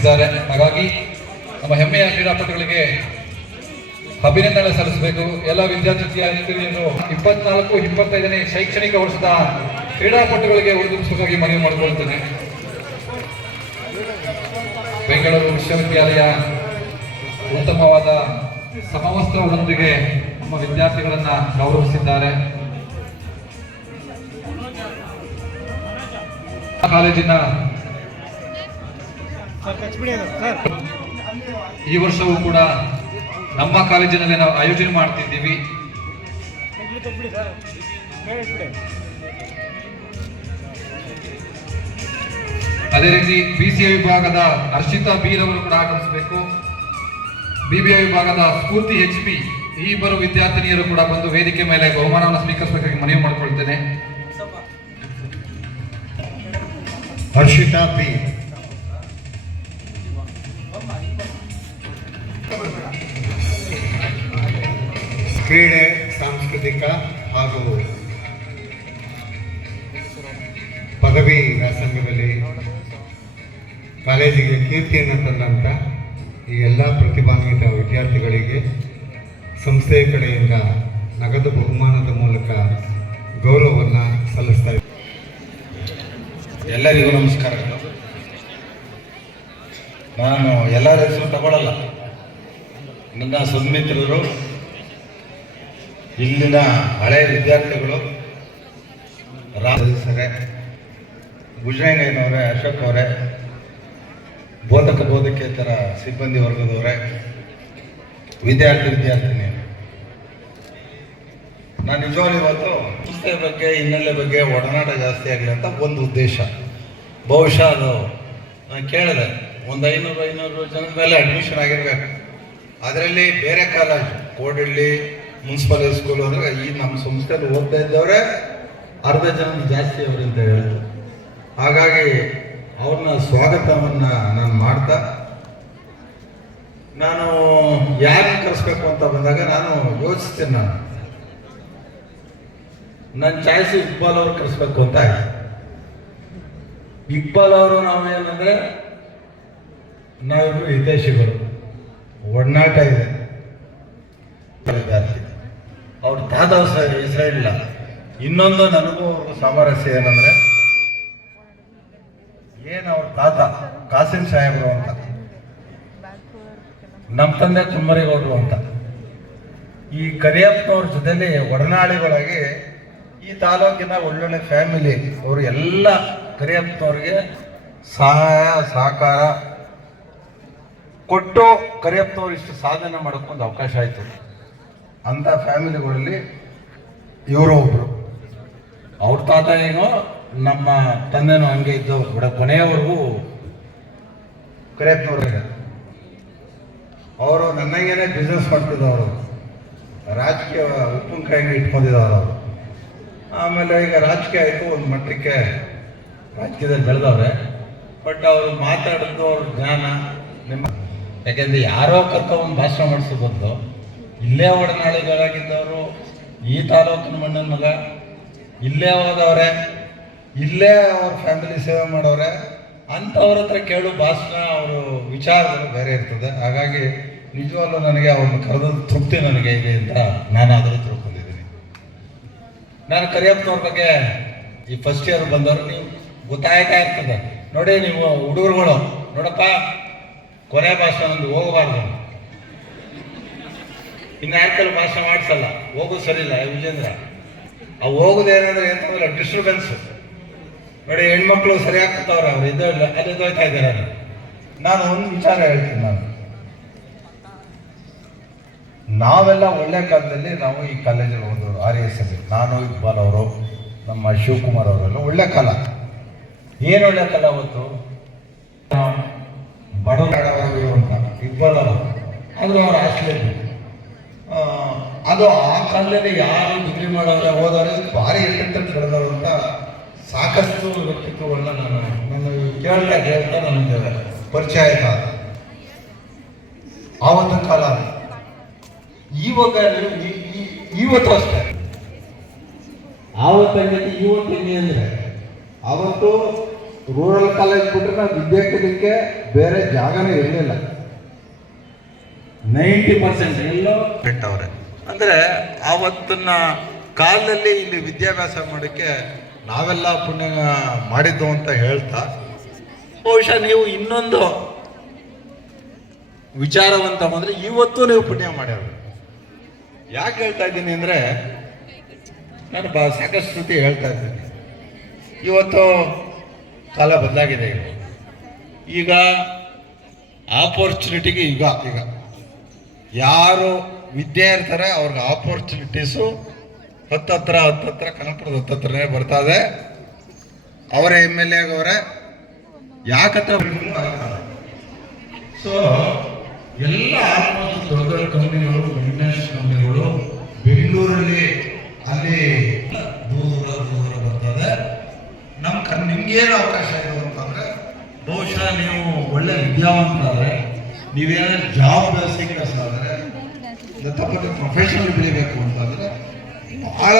ಗೌರವಿಸಿದ್ದಾರೆ. ಹಾಗಾಗಿ ನಮ್ಮ ಹೆಮ್ಮೆಯ ಕ್ರೀಡಾಪಟುಗಳಿಗೆ ಅಭಿನಂದನೆ ಸಲ್ಲಿಸಬೇಕು. ಎಲ್ಲ ವಿದ್ಯಾರ್ಥಿನಿಯರು 24-25ನೇ ಶೈಕ್ಷಣಿಕ ವರ್ಷದ ಕ್ರೀಡಾಪಟುಗಳಿಗೆ ಉಳಿದಿರಿಸಬೇಕಾಗಿ ಮನವಿ ಮಾಡಿಕೊಳ್ಳುತ್ತೇನೆ. ಬೆಂಗಳೂರು ವಿಶ್ವವಿದ್ಯಾಲಯ ಉತ್ತಮವಾದ ಸಮವಸ್ತ್ರಗಳೊಂದಿಗೆ ನಮ್ಮ ವಿದ್ಯಾರ್ಥಿಗಳನ್ನ ಗೌರವಿಸಿದ್ದಾರೆ. ಕಾಲೇಜಿನ ಈ ವರ್ಷವೂ ಕೂಡ ನಮ್ಮ ಕಾಲೇಜಿನಲ್ಲಿ ನಾವು ಆಯೋಜನೆ ಮಾಡ್ತಿದ್ದೀವಿ. ಅದೇ ರೀತಿ BCA ವಿಭಾಗದ ಹರ್ಷಿತಾ ಬೀರ್ ಅವರು ಕೂಡ ಆಗಮಿಸಬೇಕು. BBA ವಿಭಾಗದ ಸ್ಫೂರ್ತಿ HP ಈ ಇಬ್ಬರು ವಿದ್ಯಾರ್ಥಿನಿಯರು ಕೂಡ ಬಂದು ವೇದಿಕೆ ಮೇಲೆ ಬಹುಮಾನವನ್ನು ಸ್ವೀಕರಿಸಬೇಕಾಗಿ ಮನವಿ ಮಾಡಿಕೊಳ್ತೇನೆ. ಹರ್ಷಿತಾ ಬಿ. ಕ್ರೀಡೆ, ಸಾಂಸ್ಕೃತಿಕ ಹಾಗೂ ಪದವಿ ವ್ಯಾಸಂಗದಲ್ಲಿ ಕಾಲೇಜಿಗೆ ಕೀರ್ತಿಯನ್ನು ತಂದಂಥ ಈ ಎಲ್ಲ ಪ್ರತಿಭಾನ್ವಿತ ವಿದ್ಯಾರ್ಥಿಗಳಿಗೆ ಸಂಸ್ಥೆಯ ಕಡೆಯಿಂದ ನಗದು ಬಹುಮಾನದ ಮೂಲಕ ಗೌರವವನ್ನು ಸಲ್ಲಿಸ್ತಾ ಇದ್ದಾರೆ. ಎಲ್ಲರಿಗೂ ನಮಸ್ಕಾರಗಳು. ನಾನು ಎಲ್ಲರ ಹೆಸರು ತಗೊಳ್ಳಲ್ಲ. ನನ್ನ ಸನ್ಮಿತ್ರರು, ಇಲ್ಲಿನ ಹಳೆಯ ವಿದ್ಯಾರ್ಥಿಗಳು, ಸದಸ್ಯರೇ, ಗುಜರಾಯಿನವರೇ, ಅಶೋಕ್ ಅವರೇ, ಬೋಧಕೇತರ ಸಿಬ್ಬಂದಿ ವರ್ಗದವರೇ, ವಿದ್ಯಾರ್ಥಿನಿಯರು, ನಾನು ನಿಜವಾಗ್ಲೂ ಇವತ್ತು ಸಂಸ್ಥೆ ಬಗ್ಗೆ, ಹಿನ್ನೆಲೆ ಬಗ್ಗೆ ಒಡನಾಟ ಜಾಸ್ತಿ ಆಗಲಿ ಅಂತ ಒಂದು ಉದ್ದೇಶ. ಬಹುಶಃ ಅದು ನಾನು ಕೇಳಿದೆ, ಒಂದು 500 ಜನದ ಮೇಲೆ ಅಡ್ಮಿಷನ್ ಆಗಿರಬೇಕು. ಅದರಲ್ಲಿ ಬೇರೆ ಕಾಲೇಜು, ಕೋಡಳ್ಳಿ ಮುನ್ಸಿಪಲ್ ಸ್ಕೂಲ್ ಅಂದರೆ ಈ ನಮ್ಮ ಸಂಸ್ಥೆಯಲ್ಲಿ ಓದ್ತಾ ಇದ್ದವರೇ ಅರ್ಧ ಜನ ಜಾಸ್ತಿ ಅವರಿಂದ ಹೇಳಿದ್ರು. ಹಾಗಾಗಿ ಅವ್ರನ್ನ ಸ್ವಾಗತವನ್ನು ನಾನು ಮಾಡ್ತಾ, ನಾನು ಯಾರನ್ನು ಕರೆಸ್ಬೇಕು ಅಂತ ಬಂದಾಗ ನಾನು ಯೋಚಿಸ್ತೀನಿ. ನನ್ನ ಚಾಯ್ಸ್ ಇಕ್ಬಾಲ್ ಅವರು ಕರೆಸ್ಬೇಕು ಅಂತ ಆಯ್ತು. ಇಕ್ಬಾಲ್ ಅವರು ನಾವೇನಂದ್ರೆ ನಾವಿಬ್ರು ಹಿತೈಷಿಗಳು, ಒಡನಾಟ ಇದೆ. ವಿದ್ಯಾರ್ಥಿ ಅವ್ರ ತಾತ ಹೆಸರಿಲ್ಲ. ಇನ್ನೊಂದು ನನಗೂ ಅವ್ರಿಗೂ ಸಾಮರಸ್ಯ ಏನಂದ್ರೆ, ಅವ್ರ ತಾತ ಕಾಸಿಂ ಸಾಹೇಬರು ಅಂತ, ನಮ್ಮ ತಂದೆ ಕುಮ್ಮರಿಗೌಡರು ಅಂತ. ಈ ಕರಿಯಪ್ಪನವ್ರ ಜೊತೆಲಿ ಒಡನಾಳಿಗಳಾಗಿ ಈ ತಾಲೂಕಿನ ಒಳ್ಳೊಳ್ಳೆ ಫ್ಯಾಮಿಲಿ ಅವರು ಎಲ್ಲ ಕರಿಯಪ್ಪನವ್ರಿಗೆ ಸಹಾಯ ಸಹಕಾರ ಕೊಟ್ಟು ಕರಿಯಪ್ಪನವ್ರು ಇಷ್ಟು ಸಾಧನೆ ಮಾಡೋಕ್ಕೊಂದು ಅವಕಾಶ ಆಯಿತು. ಅಂಥ ಫ್ಯಾಮಿಲಿಗಳಲ್ಲಿ ಇವರು ಒಬ್ಬರು. ಅವ್ರ ತಾತ ಏನೋ ನಮ್ಮ ತಂದೆನೂ ಹಂಗೆ ಇದ್ದು ಕೊನೆಯವರೆಗೂ ಕರಿಯಪ್ಪನವ್ರಿಗೆ. ಅವರು ನನಗೇನೆ ಬಿಸ್ನೆಸ್ ಮಾಡ್ತಿದ್ದವರು, ರಾಜಕೀಯ ಉಪ್ಪಿನಕಾಯಿನ ಇಟ್ಕೊಂಡಿದ್ದವರು ಅವರು. ಆಮೇಲೆ ಈಗ ರಾಜಕೀಯ ಆಯಿತು, ಒಂದು ಮಟ್ಟಕ್ಕೆ ರಾಜಕೀಯದಲ್ಲಿ ಬೆಳೆದವ್ರೆ. ಬಟ್ ಅವರು ಮಾತಾಡಿದ್ದು ಅವ್ರ ಜ್ಞಾನ ನಿಮ್ಮ, ಯಾಕೆಂದರೆ ಯಾರೋ ಕರ್ಕೊಂಡು ಭಾಷಣ ಮಾಡಿಸೋ ಬದಲು ಇಲ್ಲೇ ಒಡನಾಳಿಗಳಾಗಿದ್ದವರು, ಈ ತಾಲೂಕಿನ ಮಣ್ಣನ ಮಗ, ಇಲ್ಲೇ ಹೋದವ್ರೆ, ಇಲ್ಲೇ ಅವ್ರ ಫ್ಯಾಮಿಲಿ ಸೇವೆ ಮಾಡವ್ರೆ ಅಂಥವ್ರ ಹತ್ರ ಕೇಳು ಭಾಷಣ, ಅವರು ವಿಚಾರಗಳು ಬೇರೆ ಇರ್ತದೆ. ಹಾಗಾಗಿ ನಿಜವಾಗ್ಲೂ ನನಗೆ ಅವ್ರನ್ನ ಕರೆದ ತೃಪ್ತಿ ನನಗೆ ಇದೆ ಅಂತ ನಾನಾದರೂ ತಿಳ್ಕೊಂಡಿದ್ದೀನಿ. ನಾನು ಕರಿಯಪ್ಪನವ್ರ ಬಗ್ಗೆ ಈ ಫಸ್ಟ್ ಇಯರ್ ಬಂದವರು ನೀವು ಗೊತ್ತಾಯ್ತಾ ಇರ್ತದೆ ನೋಡಿ. ನೀವು ಹುಡುಗರುಗಳು ನೋಡಪ್ಪ, ಕೊನೆ ಭಾಷಣ ಒಂದು ಹೋಗಬಾರ್ದು, ಇನ್ನು ಯಾಕೆಲ್ಲ ಭಾಷಣ ಮಾಡಿಸಲ್ಲ, ಹೋಗೋದು ಸರಿ ಇಲ್ಲ ವಿಜೇಂದ್ರ. ಅವು ಹೋಗೋದೇನಂದ್ರೆ ಎಂತಂದ್ರೆ ಡಿಸ್ಟರ್ಬೆನ್ಸ್ ನೋಡಿ. ಹೆಣ್ಮಕ್ಳು ಸರಿಯಾಗಿ ಕೂತವ್ರೆ, ಅವ್ರು ಇದು ಇಲ್ಲ ಅಲ್ಲಿ ಹೋಯ್ತಾ ಇದ್ದಾರೆ. ನಾನು ಒಂದು ವಿಚಾರ ಹೇಳ್ತೀನಿ, ನಾವೆಲ್ಲ ಒಳ್ಳೆ ಕಾಲದಲ್ಲಿ ನಾವು ಈ ಕಾಲೇಜಲ್ಲಿ ಓದೋರು, RS ಅಲ್ಲಿ ನಾನು, ಇಕ್ಬಾಲ್ ಅವರು, ನಮ್ಮ ಶಿವಕುಮಾರ್ ಅವರೆಲ್ಲ ಒಳ್ಳೆ ಕಾಲ. ಏನು ಒಳ್ಳೆ ಕಾಲ ಅವತ್ತು, ಬಡವರು ಅಂತ ಇಕ್ಬಾಲ್ ಅವರು, ಆದರೂ ಅವ್ರು ಹಾಸ್ಟೆಲ್. ಅದು ಆ ಕಾಲದಲ್ಲಿ ಯಾರು ಡಿಗ್ರಿ ಮಾಡೋರೆ ಓದೋರೆ ಭಾರಿ ಎಷ್ಟೆಂತ ಬೆಳೆದವರು ಅಂತ ಸಾಕಷ್ಟು ವ್ಯಕ್ತಿತ್ವಗಳನ್ನ ನಾನು ಕೇಳ್ತಾ ನನಗೆ ಪರಿಚಯ ಆಯ್ತಾ. ಆವತ್ತು ಕಾಲ ಇವಾಗ ಇವತ್ತು ಅಷ್ಟೇ. ಆವತ್ತು ಇವತ್ತು ಹೆಂಗೆ ಅಂದರೆ, ಅವತ್ತು ರೂರಲ್ ಕಾಲೇಜ್ ಬಿಟ್ಟರೆ ನಾವು ವಿದ್ಯೆ ಕಲಿಕೆ ಬೇರೆ ಜಾಗನೇ ಇರಲಿಲ್ಲ. 90% ಎಲ್ಲೋ ಬಿಟ್ಟವ್ರೆ. ಅಂದರೆ ಆವತ್ತಿನ ಕಾಲದಲ್ಲಿ ಇಲ್ಲಿ ವಿದ್ಯಾಭ್ಯಾಸ ಮಾಡೋಕ್ಕೆ ನಾವೆಲ್ಲ ಪುಣ್ಯ ಮಾಡಿದ್ದು ಅಂತ ಹೇಳ್ತಾ, ಬಹುಶಃ ನೀವು ಇನ್ನೊಂದು ವಿಚಾರವಂತ ಬಂದರೆ ಇವತ್ತು ನೀವು ಪುಣ್ಯ ಮಾಡ್ಯಾರ. ಯಾಕೆ ಹೇಳ್ತಾ ಇದ್ದೀನಿ ಅಂದರೆ, ನಾನು ಸಾಕಷ್ಟು ಸತಿ ಹೇಳ್ತಾ ಇದ್ದೀನಿ, ಇವತ್ತು ಕಾಲ ಬದಲಾಗಿದೆ. ಈಗ ಆಪರ್ಚುನಿಟಿಗೆ ಈಗ ಯಾರು ವಿದ್ಯೆ ಇರ್ತಾರೆ ಅವ್ರಿಗೆ ಆಪರ್ಚುನಿಟೀಸು ಹತ್ತತ್ರ ಕನಕಪುರದ ಹತ್ತತ್ರನೇ ಬರ್ತಾ ಇದೆ. ಅವರೇ MLA ಆಗವ್ರೆ. ಯಾಕತ್ರ ಸೊ ಎಲ್ಲ ಆಲ್ಮೋಸ್ಟ್ ದೊಡ್ಡ ದೊಡ್ಡ ಕಂಪ್ನಿಗಳು, ಇಂಟರ್ನ್ಯಾಷನಲ್ ಕಂಪ್ನಿಗಳು ಬೆಂಗಳೂರಲ್ಲಿ ಅಲ್ಲಿ ದೂರ ಬರ್ತದೆ. ನಿಮ್ಗೇನು ಅವಕಾಶ ಇದೆ ಅಂತಂದ್ರೆ, ಬಹುಶಃ ನೀವು ಒಳ್ಳೆ ವಿದ್ಯಾವಂತರಾದ್ರೆ, ನೀವೇನಾದ್ರು ಜಾಬ್ ಬೇಸಿಕ್ನೆಸ್ ಆದರೆ, ಪ್ರೊಫೆಷನಲ್ ಬೆಳಿಬೇಕು ಅಂತಂದ್ರೆ ಬಹಳ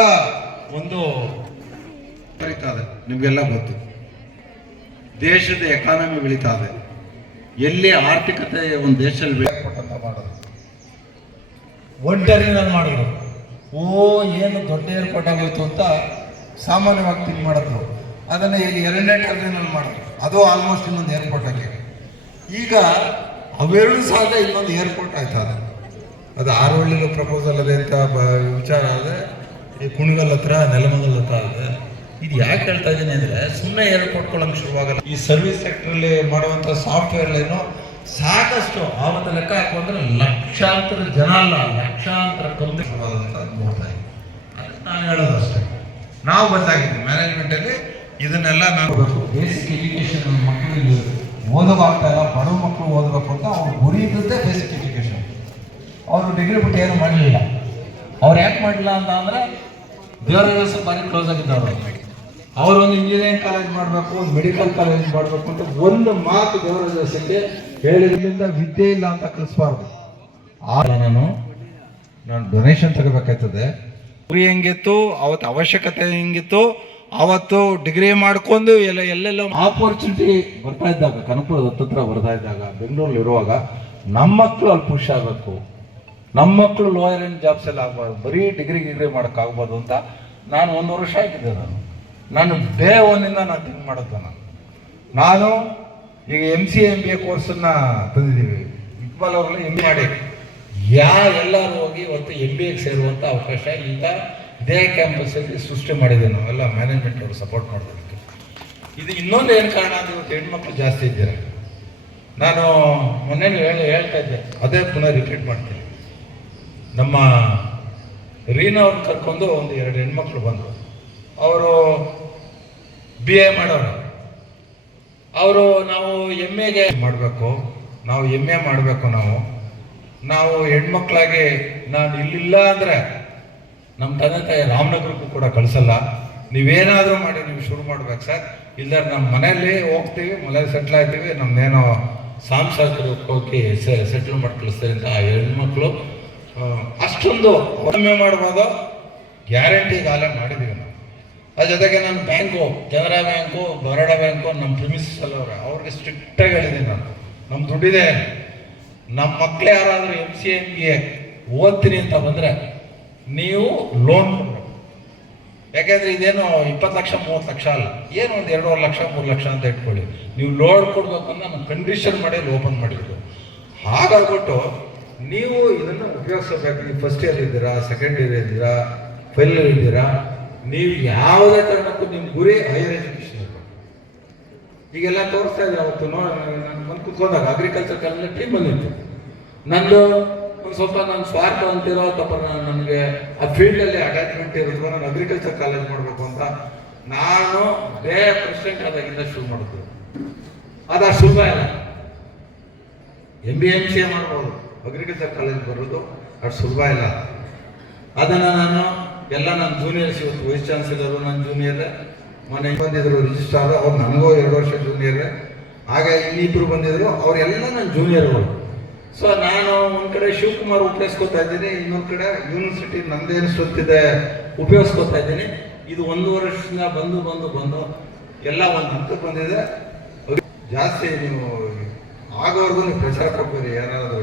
ಒಂದು ಬೆಳೀತಾ ಇದೆ. ನಿಮಗೆಲ್ಲ ಗೊತ್ತು, ದೇಶದ ಎಕಾನಮಿ ಬೆಳೀತಾ ಇದೆ. ಎಲ್ಲಿ ಆರ್ಥಿಕತೆ ಒಂದು ದೇಶದಲ್ಲಿ ಬೆಳೆಯಲ್ಪಟ್ಟಂತ ಮಾಡೋದು, ಒನ್ ಟರ್ಮಿನಲ್ ಮಾಡಿದ್ರು. ಏನು ದೊಡ್ಡ ಏರ್ಪೋರ್ಟ್ ಆಗೋಯ್ತು ಅಂತ ಸಾಮಾನ್ಯವಾಗಿ ಥಿಂಕ್ ಮಾಡಿದ್ರು. ಅದನ್ನು ಈಗ 2ನೇ ಟರ್ಮಿನಲ್ ಮಾಡಿದ್ರು. ಅದು ಆಲ್ಮೋಸ್ಟ್ ಇನ್ನೊಂದು ಏರ್ಪೋರ್ಟ್ ಆಗಿ. ಈಗ ಅವೆರಡು ಸಾಲ ಇನ್ನೊಂದು ಏರ್ಪೋರ್ಟ್ ಆಯ್ತದೆ. ಅದು ಆರೋಳ್ಳಿలో ಪ್ರಪೋಸಲ್ ಅದೇ ಅಂತ ವಿಚಾರ ಆದರೆ, ಈ ಕುಣಿಗಲ್ ಹತ್ರ, ನೆಲಮಂಗಲ ಹತ್ರ ಇದೆ. ಇದು ಯಾಕೆ ಹೇಳ್ತಾ ಇದ್ದೀನಿ ಅಂದರೆ, ಸುಮ್ಮನೆ ಏರ್ಪೋರ್ಟ್ಗಳಂಗೆ ಶುರುವಾಗಲ್ಲ. ಈ ಸರ್ವಿಸ್ ಸೆಕ್ಟ್ರಲ್ಲಿ ಮಾಡುವಂಥ ಸಾಫ್ಟ್ವೇರ್ಲೇನೋ ಸಾಕಷ್ಟು ಆವತ್ತು ಲೆಕ್ಕ ಹಾಕೊಂಡ್ರೆ ಲಕ್ಷಾಂತರ ಜನ ಅಲ್ಲ, ಲಕ್ಷಾಂತರ ಕಂಪ್ನಿ ಶುರುವಾದಂತ ನೋಡ್ತಾ ಇದ್ದೀನಿ. ಅದಕ್ಕೆ ನಾನು ಹೇಳೋದು ಅಷ್ಟೇ, ನಾವು ಬಂದಾಗಿದ್ದೀವಿ ಮ್ಯಾನೇಜ್ಮೆಂಟಲ್ಲಿ ಇದನ್ನೆಲ್ಲ ನಾವು ಬೇಸಿಕ್ ಎಜುಕೇಷನ್ ಮಕ್ಕಳಿಗೆ ಓದೋಕ್ಕಾಗ್ತಾ ಇಲ್ಲ, ಬಡವ ಮಕ್ಕಳು ಓದಬೇಕು ಅಂತ ಅವ್ರು ಗುರಿ ಇದ್ದದ್ದೇ ಬೇಸಿಕ್ ಎಜುಕೇಷನ್. ಅವರು ಡಿಗ್ರಿ ಬಿಟ್ಟು ಏನು ಮಾಡಲಿಲ್ಲ. ಅವ್ರು ಯಾಕೆ ಮಾಡಲಿಲ್ಲ ಅಂತ ಅಂದರೆ, ದೇವರಾಜ ಭಾರಿ ಕ್ಲೋಸ್ ಆಗಿದ್ದವರು. ಅವರು ಒಂದು ಇಂಜಿನಿಯರಿಂಗ್ ಕಾಲೇಜ್ ಮಾಡಬೇಕು, ಒಂದು ಮೆಡಿಕಲ್ ಕಾಲೇಜ್ ಮಾಡಬೇಕು ಅಂತ ಒಂದು ಮಾತು ದೇವರಾಜಕ್ಕೆ ಹೇಳಿದ್ರಿಂದ ವಿದ್ಯೆ ಇಲ್ಲ ಅಂತ ಕಲಿಸ್ಬಾರ್ದು. ಆಗ ನಾನು ಡೊನೇಷನ್ ತಗೋಬೇಕಾಯ್ತದೆ. ಗುರಿ ಹೆಂಗಿತ್ತು ಅವತ್ತು, ಅವಶ್ಯಕತೆ ಹೆಂಗಿತ್ತು ಅವತ್ತು, ಡಿಗ್ರಿ ಮಾಡ್ಕೊಂಡು ಎಲ್ಲೆಲ್ಲೋ ಆಪರ್ಚುನಿಟಿ ಬರ್ತಾ ಇದ್ದಾಗ, ಕನಕಪುರದ ಹತ್ತತ್ರ ಬರ್ತಾ ಇದ್ದಾಗ, ಬೆಂಗಳೂರಲ್ಲಿ ಇರುವಾಗ ನಮ್ಮ ಮಕ್ಕಳು ಅಲ್ಲಿ ಪುಷ್ ಆಗಬೇಕು, ನಮ್ಮ ಮಕ್ಕಳು ಲೋಯರ್ ಎಂಡ್ ಜಾಬ್ಸ್ ಎಲ್ಲ ಆಗ್ಬಾರ್ದು, ಬರೀ ಡಿಗ್ರಿ ಮಾಡೋಕ್ಕಾಗ್ಬೋದು ಅಂತ ನಾನು 1 ವರ್ಷ ಆಗಿದ್ದೆ. ನಾನು ಡೇ ಒನ್ನಿಂದ ನಾನು ಥಿಂಕ್ ಮಾಡೋದು. ನಾನು ಈಗ MCA MBA ಕೋರ್ಸನ್ನು ತಂದಿದ್ದೀವಿ. ಇಕ್ಬಾಲ್ ಅವ್ರಲ್ಲಿ MBA ಮಾಡಿ ಎಲ್ಲರೂ ಹೋಗಿ ಇವತ್ತು MBAಗೆ ಸೇರುವಂಥ ಅವಕಾಶ ಈಗ ಇದೇ ಕ್ಯಾಂಪಸ್ಸಲ್ಲಿ ಸೃಷ್ಟಿ ಮಾಡಿದೆ. ನಾವೆಲ್ಲ ಮ್ಯಾನೇಜ್ಮೆಂಟ್ ಅವರು ಸಪೋರ್ಟ್ ಮಾಡೋದಕ್ಕೆ. ಇದು ಇನ್ನೊಂದು ಏನು ಕಾರಣ ಅಂದರೆ, ಇವತ್ತು ಹೆಣ್ಮಕ್ಳು ಜಾಸ್ತಿ ಇದ್ದಾರೆ. ನಾನು ಮೊನ್ನೆ ಹೇಳ್ತಾ ಇದ್ದೆ, ಅದೇ ಪುನಃ ರಿಪೀಟ್ ಮಾಡ್ತೀನಿ. ನಮ್ಮ ರೀನಾ ಅವ್ರನ್ನ ಕರ್ಕೊಂಡು ಒಂದು 2 ಹೆಣ್ಮಕ್ಳು ಬಂದರು. ಅವರು BA ಮಾಡೋರು. ಅವರು ನಾವು MAಗೆ ಮಾಡಬೇಕು, ನಾವು MA ಮಾಡಬೇಕು, ನಾವು ಹೆಣ್ಮಕ್ಳಾಗಿ ನಾನು ಇಲ್ಲಿಲ್ಲ ಅಂದರೆ ನಮ್ಮ ತಂದೆ ತಾಯಿ ರಾಮನಗರಕ್ಕೂ ಕೂಡ ಕಳಿಸಲ್ಲ. ನೀವೇನಾದರೂ ಮಾಡಿ ನೀವು ಶುರು ಮಾಡ್ಬೇಕು ಸರ್, ಇಲ್ಲ ನಮ್ಮ ಮನೆಯಲ್ಲಿ ಹೋಗ್ತೀವಿ, ಮನೇಲಿ ಸೆಟ್ಲ್ ಆಗ್ತೀವಿ, ನಮ್ಮದೇನೋ ಸಾಂಸಾರಿಕ ಹೋಗಿ ಸೆಟ್ಲ್ ಮಾಡಿ ಕಳಿಸ್ತೀವಿ ಅಂತ ಆ ಹೆಣ್ಮಕ್ಳು ಅಷ್ಟೊಂದು ಒಮ್ಮೆ ಮಾಡ್ಬೋದು. ಗ್ಯಾರಂಟಿ ಕಾಲ ಮಾಡಿದ್ದೀವಿ ನಾವು. ಅದ್ರ ಜೊತೆಗೆ ನಾನು bank, Canara bank, Baroda bank, ನಮ್ಮ ಪ್ರಿಮಿಸಲ್ಲಿ ಅವ್ರಿಗೆ ಸ್ಟ್ರಿಕ್ಟಾಗಿ ಹೇಳಿದ್ದೀನಿ ನಾನು, ನಮ್ಮ ದುಡ್ಡಿದೆ, ನಮ್ಮ ಮಕ್ಕಳು ಯಾರಾದರೂ MCA MBA ಓದ್ತೀನಿ ಅಂತ ಬಂದರೆ ನೀವು ಲೋನ್ ಕೊಡಬೇಕು. ಯಾಕೆಂದರೆ ಇದೇನು 20 ಲಕ್ಷ 30 ಲಕ್ಷ ಅಲ್ಲ, ಏನು ಒಂದು 2.5 ಲಕ್ಷ 3 ಲಕ್ಷ ಅಂತ ಇಟ್ಕೊಳ್ಳಿ. ನೀವು ಲೋನ್ ಕೊಡಬೇಕು ಅಂತ ನಾನು ಕಂಡೀಷನ್ ಮಾಡಿ ಓಪನ್ ಮಾಡಿದ್ದು. ಹಾಗಾಗ್ಬಿಟ್ಟು ನೀವು ಇದನ್ನು ಉಪಯೋಗಿಸಬೇಕು. ನೀವು ಫಸ್ಟ್ ಇಯರ್ ಇದ್ದೀರಾ, ಸೆಕೆಂಡ್ ಇಯರ್ ಇದ್ದೀರಾ, ಫೈನಲ್ ಇದ್ದೀರಾ, ನೀವು ಯಾವುದೇ ಕಾರಣಕ್ಕೂ ನಿಮ್ಮ ಗುರಿ ಹೈಯರ್ ಎಜುಕೇಷನ್ ಇರಬೇಕು. ಈಗೆಲ್ಲ ತೋರಿಸ್ತಾ ಇದ್ದಾರೆ. ಅವತ್ತು ನಾನು ಬಂದು ಕೂತ್ಕೊಂಡಾಗ ಅಗ್ರಿಕಲ್ಚರ್ ಕಾಲೇಜಲ್ಲಿ ಟೀಮ್ ಬಂದಿತ್ತು. ನಂದು ಒಂದು ಸ್ವಲ್ಪ ನನ್ನ ಸ್ವಾರ್ಥ ಅಂತಿರೋ ಅಥವಾ ನನಗೆ ಆ ಫೀಲ್ಡಲ್ಲಿ ಅಟ್ಯಾಚ್ಮೆಂಟ್ ಇರೋದು, ನಾನು ಅಗ್ರಿಕಲ್ಚರ್ ಕಾಲೇಜ್ ಮಾಡಬೇಕು ಅಂತ ನಾನು ಪ್ರೆಸಿಡೆಂಟ್ ಆದಾಗಿಂದ ಶುರು ಮಾಡಿದ್ದು. ಅದು ಅಷ್ಟು ಸುಲಭ ಇಲ್ಲ. MBA MCA ಮಾಡ್ಬೋದು, ಅಗ್ರಿಕಲ್ಚರ್ ಕಾಲೇಜ್ ಬರೋದು ಅಷ್ಟು ಸುಲಭ ಇಲ್ಲ. ಅದನ್ನು ನಾನು ಎಲ್ಲ ನನ್ನ ಜೂನಿಯರ್ಸ್, ಇವತ್ತು ವೈಸ್ ಚಾನ್ಸಲರು ನನ್ನ ಜೂನಿಯರೇ, ಮೊನ್ನೆ ಬಂದಿದ್ರು ರಿಜಿಸ್ಟ್ರಾರ್, ಅವ್ರು ನನಗೂ 2 ವರ್ಷ ಜೂನಿಯರೇ. ಹಾಗೆ ಇನ್ನಿಬ್ಬರು ಬಂದಿದ್ರು, ಅವರೆಲ್ಲ ನನ್ನ ಜೂನಿಯರ್ಗಳು. ಸೊ ನಾನು ಒಂದು ಕಡೆ ಶಿವಕುಮಾರ್ ಉಪಯೋಗಿಸ್ಕೊತಾ ಇದ್ದೀನಿ, ಇನ್ನೊಂದು ಕಡೆ ಯೂನಿವರ್ಸಿಟಿ ನಮ್ಮದೇನು ಸುತ್ತಿದೆ ಉಪಯೋಗಿಸ್ಕೊತಾ ಇದ್ದೀನಿ. ಇದು 1 ವರ್ಷದಿಂದ ಬಂದು ಎಲ್ಲ ಒಂದು ಹಂತಕ್ಕೆ ಬಂದಿದೆ. ಜಾಸ್ತಿ ನೀವು ಆಗೋವರೆಗೂ ನೀವು ಪ್ರೆಷರ್ ಕೊಡ್ತೀರಿ ಯಾರಾದರೂ